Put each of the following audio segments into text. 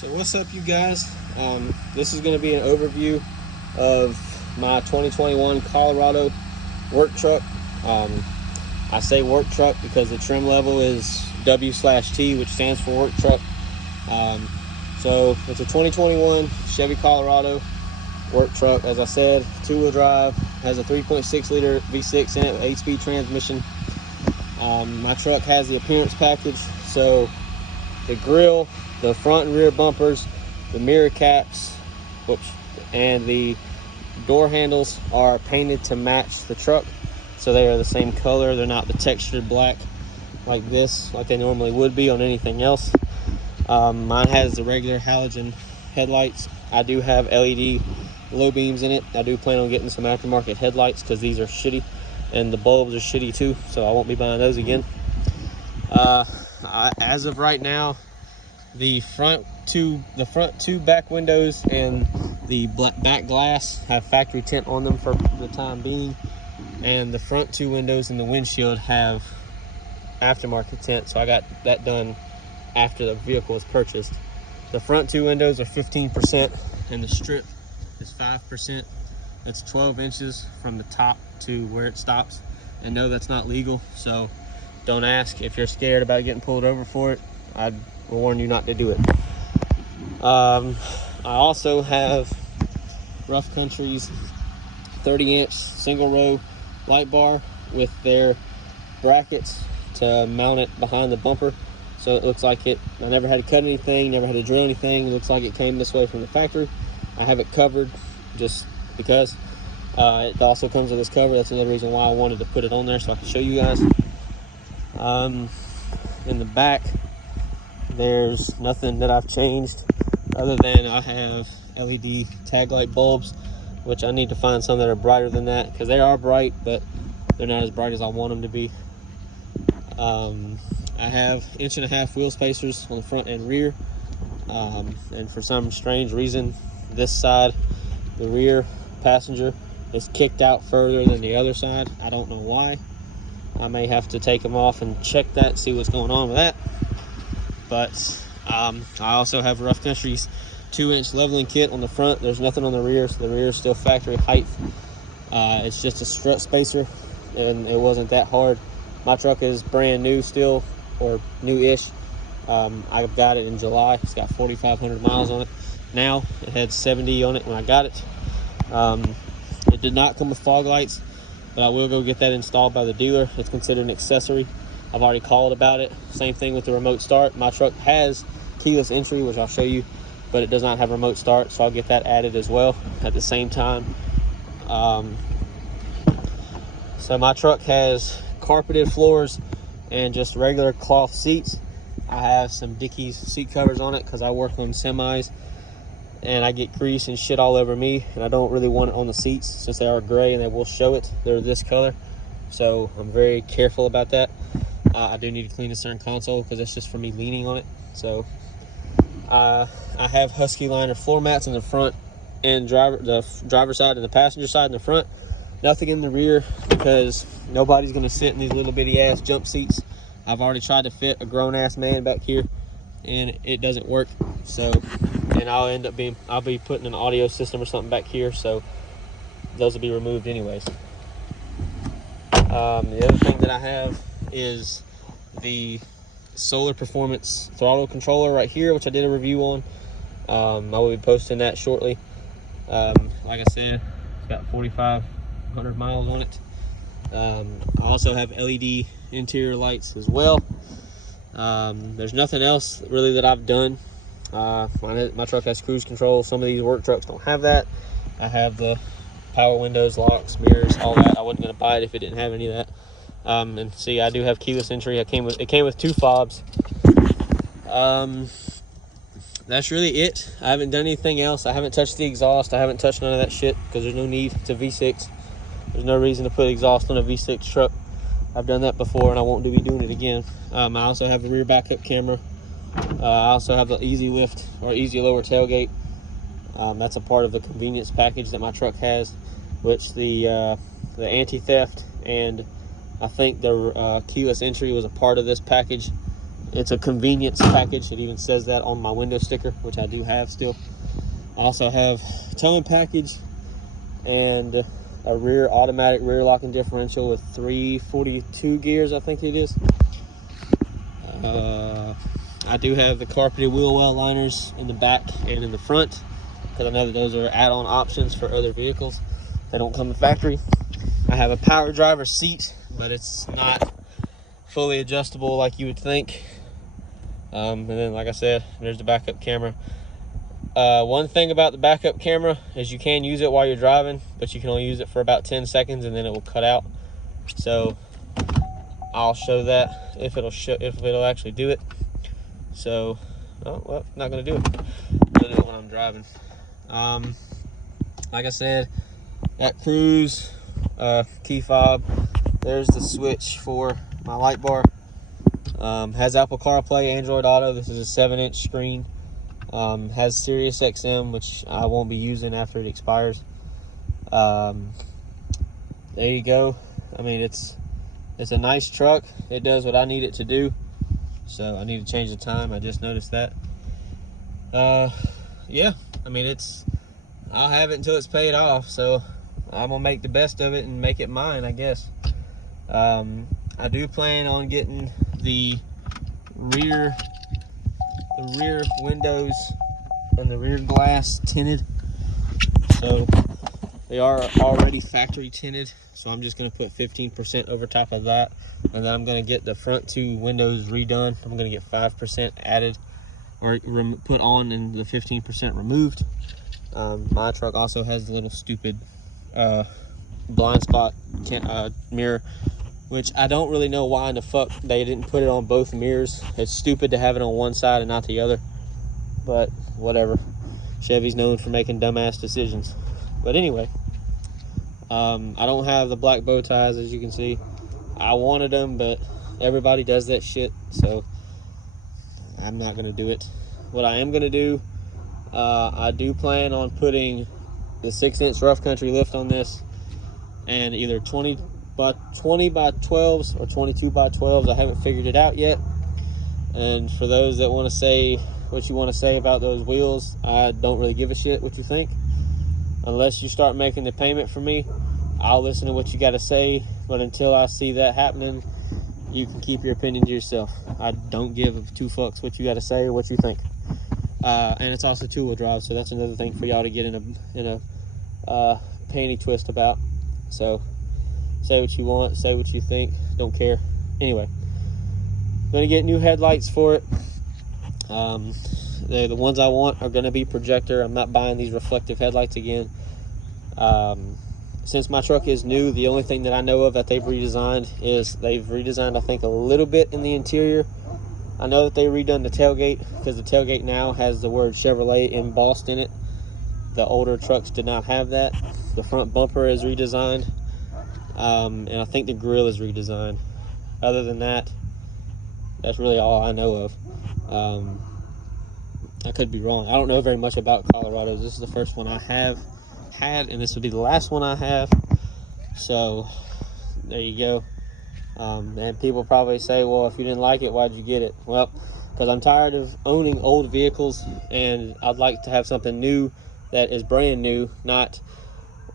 So what's up, you guys? This is going to be an overview of my 2021 Colorado work truck. I say work truck because the trim level is W/T, which stands for work truck. So it's a 2021 Chevy Colorado work truck. As I said, two-wheel drive, has a 3.6 liter V6 in it with 8-speed transmission. My truck has the appearance package, so the grill, the front and rear bumpers, the mirror caps, and the door handles are painted to match the truck, so they are the same color. They're not the textured black like this, like they normally would be on anything else. Mine has the regular halogen headlights. I do have LED low beams in it. I do plan on getting some aftermarket headlights because these are shitty, and the bulbs are shitty too, so I won't be buying those again. As of right now, the front two back windows and the back glass have factory tint on them for the time being, and the front two windows and the windshield have aftermarket tint, so I got that done after the vehicle was purchased. The front two windows are 15% and the strip is 5%. That's 12 inches from the top to where it stops, and no, that's not legal, so don't ask. If you're scared about getting pulled over for it, I'd warn you not to do it. I also have Rough Country's 30-inch single row light bar with their brackets to mount it behind the bumper, so it looks like it. I never had to cut anything, never had to drill anything. It looks like it came this way from the factory. I have it covered just because. It also comes with this cover. That's another reason why I wanted to put it on there, so I can show you guys. In the back, there's nothing that I've changed other than I have LED tag light bulbs, which I need to find some that are brighter than that, because they are bright, but they're not as bright as I want them to be. I have 1.5-inch wheel spacers on the front and rear, and for some strange reason, this side, the rear passenger, is kicked out further than the other side. I don't know why. I may have to take them off and check that, see what's going on with that. But I also have Rough Country's 2-inch leveling kit on the front. There's nothing on the rear, so the rear is still factory height. It's just a strut spacer, and it wasn't that hard. My truck is brand new still, or new-ish. I got it in July. It's got 4,500 miles on it now. It had 70 on it when I got it. It did not come with fog lights, but I will go get that installed by the dealer. It's considered an accessory. I've already called about it. Same thing with the remote start. My truck has keyless entry, which I'll show you, but it does not have remote start, so I'll get that added as well at the same time. So my truck has carpeted floors and just regular cloth seats. I have some Dickies seat covers on it because I work on semis and I get grease and shit all over me, and I don't really want it on the seats since they are gray and they will show it. They're this color, so I'm very careful about that. I do need to clean the center console because that's just for me leaning on it. So I have Husky liner floor mats in the front and the driver's side and the passenger side in the front. Nothing in the rear because nobody's going to sit in these little bitty ass jump seats. I've already tried to fit a grown ass man back here and it doesn't work. So, and I'll be putting an audio system or something back here, so those will be removed anyways. The other thing that I have is the Solar Performance throttle controller right here, which I did a review on. I will be posting that shortly. Like I said, it's got 4,500 miles on it. I also have LED interior lights as well. There's nothing else really that I've done. My truck has cruise control. Some of these work trucks don't have that. I have the power windows, locks, mirrors, all that. I wasn't going to buy it if it didn't have any of that. And see, I do have keyless entry. It came with 2 fobs. That's really it. I haven't done anything else. I haven't touched the exhaust. I haven't touched none of that shit because there's no need. It's a V6. There's no reason to put exhaust on a V6 truck. I've done that before and I won't be doing it again. I also have the rear backup camera. I also have the easy lift or easy lower tailgate. That's a part of the convenience package that my truck has, which the anti-theft and I think the keyless entry was a part of this package. It's a convenience package. It even says that on my window sticker, which I do have still. I also have a towing package and a automatic rear locking differential with 342 gears, I think it is. I do have the carpeted wheel well liners in the back and in the front, because I know that those are add-on options for other vehicles. They don't come in factory. I have a power driver seat, but it's not fully adjustable like you would think. And then, like I said, there's the backup camera. One thing about the backup camera is you can use it while you're driving, but you can only use it for about 10 seconds and then it will cut out. So I'll show that if it'll actually do it. So, oh well, not gonna do it. I'll do it when I'm driving. Like I said, that cruise key fob. There's the switch for my light bar. Has Apple CarPlay, Android Auto. This is a 7-inch screen. Has Sirius XM, which I won't be using after it expires. There you go. I mean, it's a nice truck. It does what I need it to do. So I need to change the time. I just noticed that. Yeah, I mean, I'll have it until it's paid off. So I'm gonna make the best of it and make it mine, I guess. I do plan on getting the rear windows and the rear glass tinted. So they are already factory tinted, so I'm just going to put 15% over top of that, and then I'm going to get the front 2 windows redone. I'm going to get 5% added or put on and the 15% removed. My truck also has the little stupid blind spot mirror, which I don't really know why in the fuck they didn't put it on both mirrors. It's stupid to have it on one side and not the other, but whatever. Chevy's known for making dumbass decisions. But anyway, I don't have the black bow ties, as you can see. I wanted them, but everybody does that shit, so I'm not gonna do it. What I am gonna do, I do plan on putting the 6-inch rough country lift on this, and either 20 by 12s or 22 by 12s. I haven't figured it out yet. And for those that want to say what you want to say about those wheels, I don't really give a shit what you think. Unless you start making the payment for me, I'll listen to what you got to say. But until I see that happening, you can keep your opinion to yourself. I don't give 2 fucks what you got to say or what you think. And it's also 2-wheel drive, so that's another thing for y'all to get in a panty twist about. So say what you want, say what you think, don't care. Anyway, I'm gonna get new headlights for it. The ones I want are gonna be projector. I'm not buying these reflective headlights again. Since my truck is new, the only thing that I know of that they've redesigned is I think a little bit in the interior. I know that they redone the tailgate, because the tailgate now has the word Chevrolet embossed in it. The older trucks did not have that. The front bumper is redesigned. And I think the grill is redesigned. Other than that, that's really all I know of. I could be wrong. I don't know very much about Colorado. This is the first one I have had, and this will be the last one I have. So there you go. And people probably say, well, if you didn't like it, why'd you get it? Well, because I'm tired of owning old vehicles, and I'd like to have something new that is brand new, not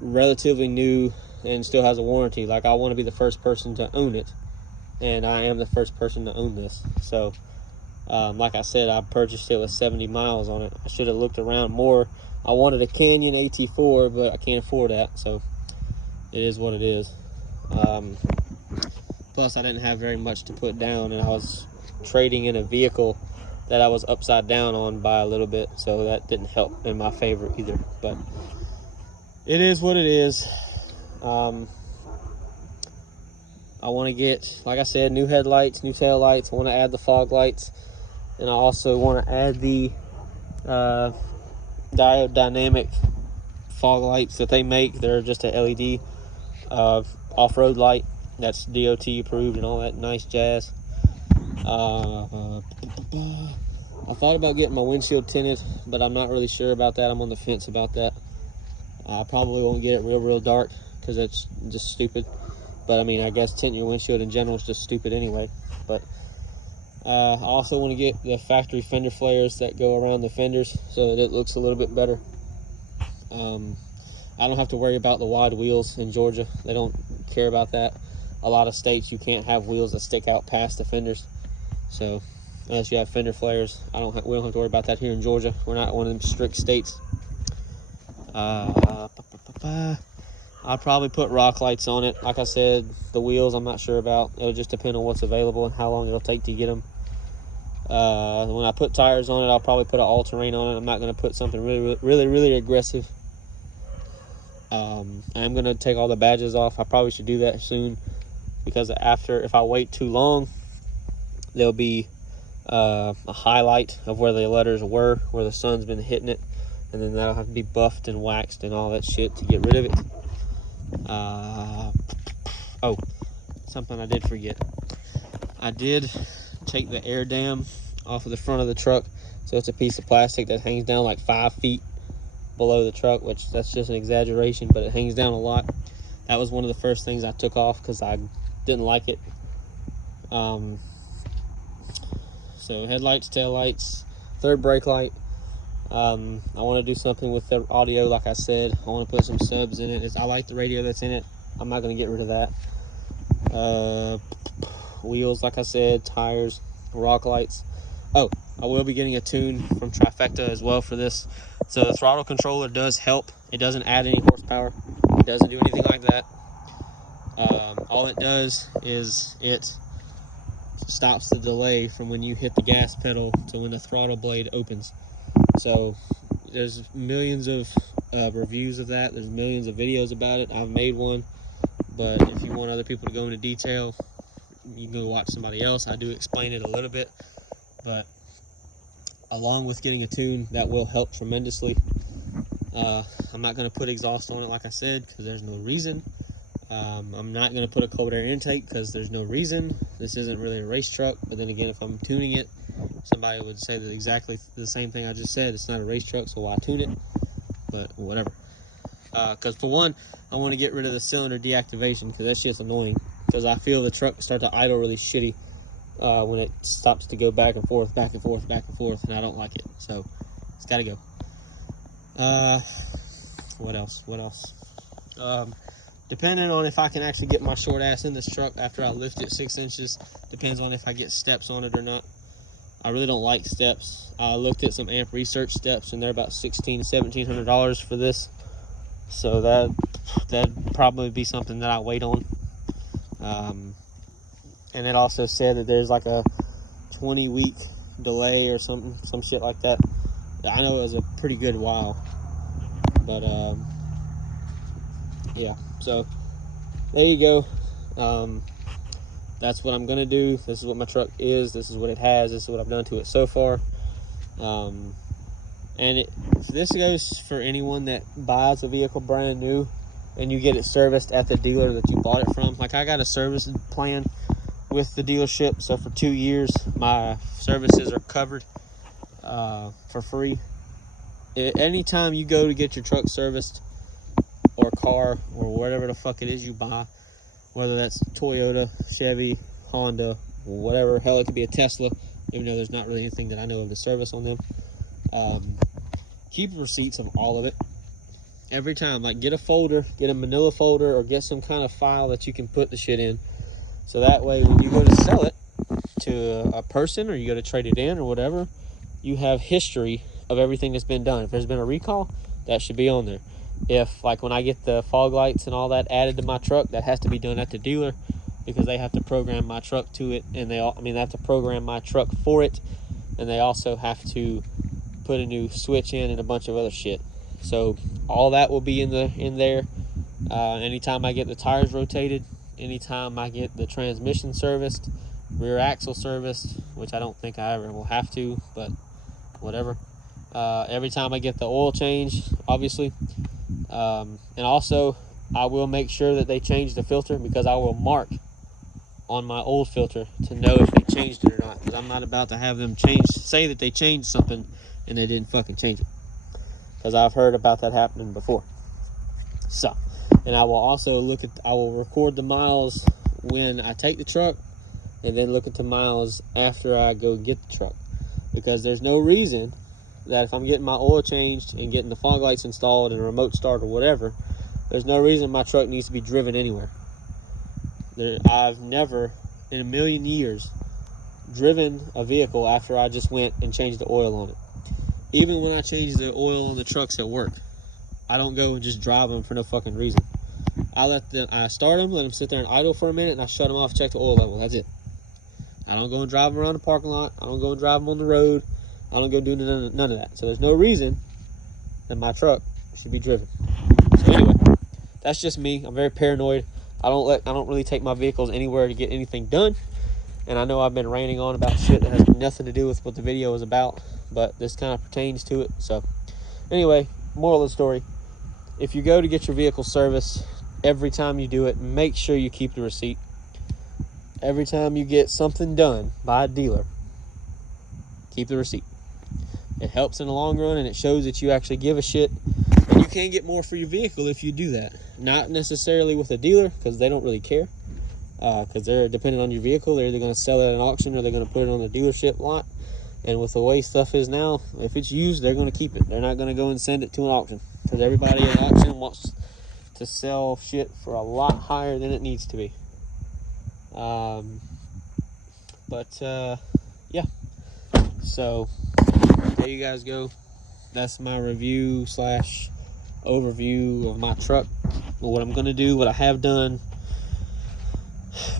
relatively new and still has a warranty. Like, I want to be the first person to own it, and I am the first person to own this. So like I said, I purchased it with 70 miles on it. I should have looked around more. I wanted a Canyon AT4, but I can't afford that, so it is what it is. Plus, I didn't have very much to put down, and I was trading in a vehicle that I was upside down on by a little bit, so that didn't help in my favor either. But it is what it is. I want to get, like I said, new headlights, new tail lights. I want to add the fog lights, and I also want to add the diode dynamic fog lights that they make. They're just a LED off-road light that's DOT approved and all that nice jazz. I thought about getting my windshield tinted, but I'm not really sure about that. I'm on the fence about that. I probably won't get it real dark, because that's just stupid. But I mean, I guess tinting your windshield in general is just stupid anyway. But I also want to get the factory fender flares that go around the fenders so that it looks a little bit better. I don't have to worry about the wide wheels in Georgia. They don't care about that. A lot of states you can't have wheels that stick out past the fenders. So unless you have fender flares, we don't have to worry about that here in Georgia. We're not one of them strict states. I'll probably put rock lights on it. Like I said, the wheels I'm not sure about. It'll just depend on what's available and how long it'll take to get them. When I put tires on it, I'll probably put an all-terrain on it. I'm not going to put something really aggressive. I'm going to take all the badges off. I probably should do that soon, because if I wait too long, there'll be a highlight of where the letters were, where the sun's been hitting it, and then that'll have to be buffed and waxed and all that shit to get rid of it. Oh, something I did forget. I did take the air dam off of the front of the truck. So it's a piece of plastic that hangs down like 5 feet below the truck, which that's just an exaggeration, but it hangs down a lot. That was one of the first things I took off because I didn't like it. So headlights, taillights, third brake light. I want to do something with the audio, like I said. I want to put some subs in it. I like the radio that's in it. I'm not going to get rid of that. Wheels, like I said, tires, rock lights. Oh, I will be getting a tune from Trifecta as well for this. So the throttle controller does help. It doesn't add any horsepower. It doesn't do anything like that. All it does is it stops the delay from when you hit the gas pedal to when the throttle blade opens. So there's millions of reviews of that. There's millions of videos about it. I've made one, but if you want other people to go into detail, you can go watch somebody else. I do explain it a little bit, but along with getting a tune, that will help tremendously. I'm not going to put exhaust on it, like I said, because there's no reason. I'm not going to put a cold air intake because there's no reason. This isn't really a race truck, but then again, if I'm tuning it, somebody would say that exactly the same thing I just said. It's not a race truck, so why tune it? But whatever. Because for one, I want to get rid of the cylinder deactivation, because that shit's annoying. Because I feel the truck start to idle really shitty when it stops to go back and forth, and I don't like it. So it's got to go. What else? Depending on if I can actually get my short ass in this truck after I lift it 6 inches, depends on if I get steps on it or not. I really don't like steps. I looked at some Amp Research steps, and they're about $1,600 to $1,700 for this. So that'd probably be something that I wait on. And it also said that there's like a 20-week delay or some shit like that. I know it was a pretty good while, but yeah. So there you go. That's what I'm gonna do. This is what my truck is. This is what it has. This is what I've done to it so far. And this goes for anyone that buys a vehicle brand new and you get it serviced at the dealer that you bought it from. Like, I got a service plan with the dealership, so for 2 years my services are covered for free. Anytime you go to get your truck serviced, or car, or whatever the fuck it is you buy, whether that's Toyota, Chevy, Honda, whatever, hell, it could be a Tesla, even though there's not really anything that I know of to service on them. Keep receipts of all of it. Every time, like, get a folder, get a manila folder, or get some kind of file that you can put the shit in, so that way when you go to sell it to a person, or you go to trade it in or whatever, you have history of everything that's been done. If there's been a recall, that should be on there. If, like, when I get the fog lights and all that added to my truck, that has to be done at the dealer, because they have to program my truck to it, and they have to program my truck for it, and they also have to put a new switch in and a bunch of other shit. So all that will be in there. Anytime I get the tires rotated, anytime I get the transmission serviced, rear axle serviced, which I don't think I ever will have to, but whatever. Every time I get the oil change, obviously. And also, I will make sure that they change the filter, because I will mark on my old filter to know if they changed it or not, because I'm not about to have them say that they changed something and they didn't fucking change it, because I've heard about that happening before. So, and I will also I will record the miles when I take the truck, and then look at the miles after I go get the truck. Because there's no reason that if I'm getting my oil changed and getting the fog lights installed and a remote start or whatever, there's no reason my truck needs to be driven anywhere. I've never in a million years driven a vehicle after I just went and changed the oil on it. Even when I change the oil on the trucks at work, I don't go and just drive them for no fucking reason. I start them, let them sit there and idle for a minute, and I shut them off, check the oil level. That's it. I don't go and drive them around the parking lot. I don't go and drive them on the road. I don't go do none of that. So there's no reason that my truck should be driven. So anyway, that's just me. I'm very paranoid. I don't really take my vehicles anywhere to get anything done. And I know I've been ranting on about shit that has nothing to do with what the video is about, but this kind of pertains to it. So anyway, moral of the story, if you go to get your vehicle serviced, every time you do it, make sure you keep the receipt. Every time you get something done by a dealer, keep the receipt. It helps in the long run, and it shows that you actually give a shit, and you can get more for your vehicle if you do that. Not necessarily with a dealer, because they don't really care, because they're dependent on your vehicle. They're either going to sell it at an auction or they're going to put it on the dealership lot. And with the way stuff is now, if it's used, they're going to keep it. They're not going to go and send it to an auction, because everybody at auction wants to sell shit for a lot higher than it needs to be. Yeah, so there you guys go. That's my review slash overview of my truck, what I'm gonna do, what I have done,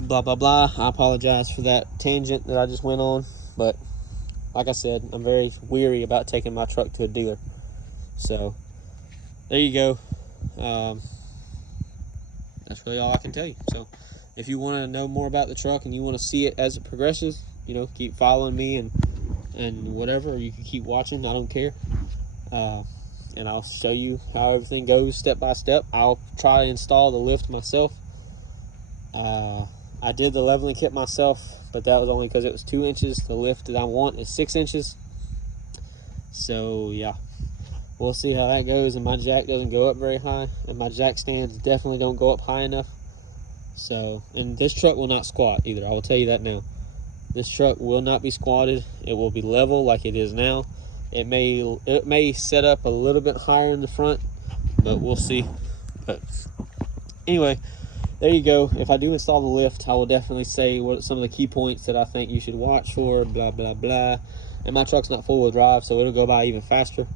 blah blah blah. I apologize for that tangent that I just went on, but like I said, I'm very weary about taking my truck to a dealer. So there you go. That's really all I can tell you. So if you want to know more about the truck and you want to see it as it progresses, you know, keep following me and whatever, or you can keep watching. I don't care. And I'll show you how everything goes step by step. I'll try to install the lift myself. I did the leveling kit myself, but that was only because it was 2 inches. The lift that I want is 6 inches. So yeah, we'll see how that goes. And my jack doesn't go up very high, and my jack stands definitely don't go up high enough. So, and this truck will not squat either. I will tell you that now. This truck will not be squatted. It will be level like it is now. It may set up a little bit higher in the front, but we'll see. But anyway, there you go. If I do install the lift, I will definitely say what some of the key points that I think you should watch for, blah blah blah. And my truck's not four-wheel drive, so it'll go by even faster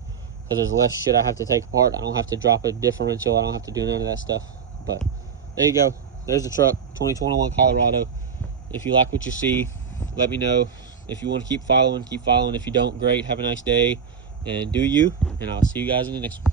because there's less shit I have to take apart. I don't have to drop a differential. I don't have to do none of that stuff. But there you go. There's the truck, 2021 Colorado. If you like what you see, let me know. If you want to keep following, keep following. If you don't, great. Have a nice day and do you. And I'll see you guys in the next one.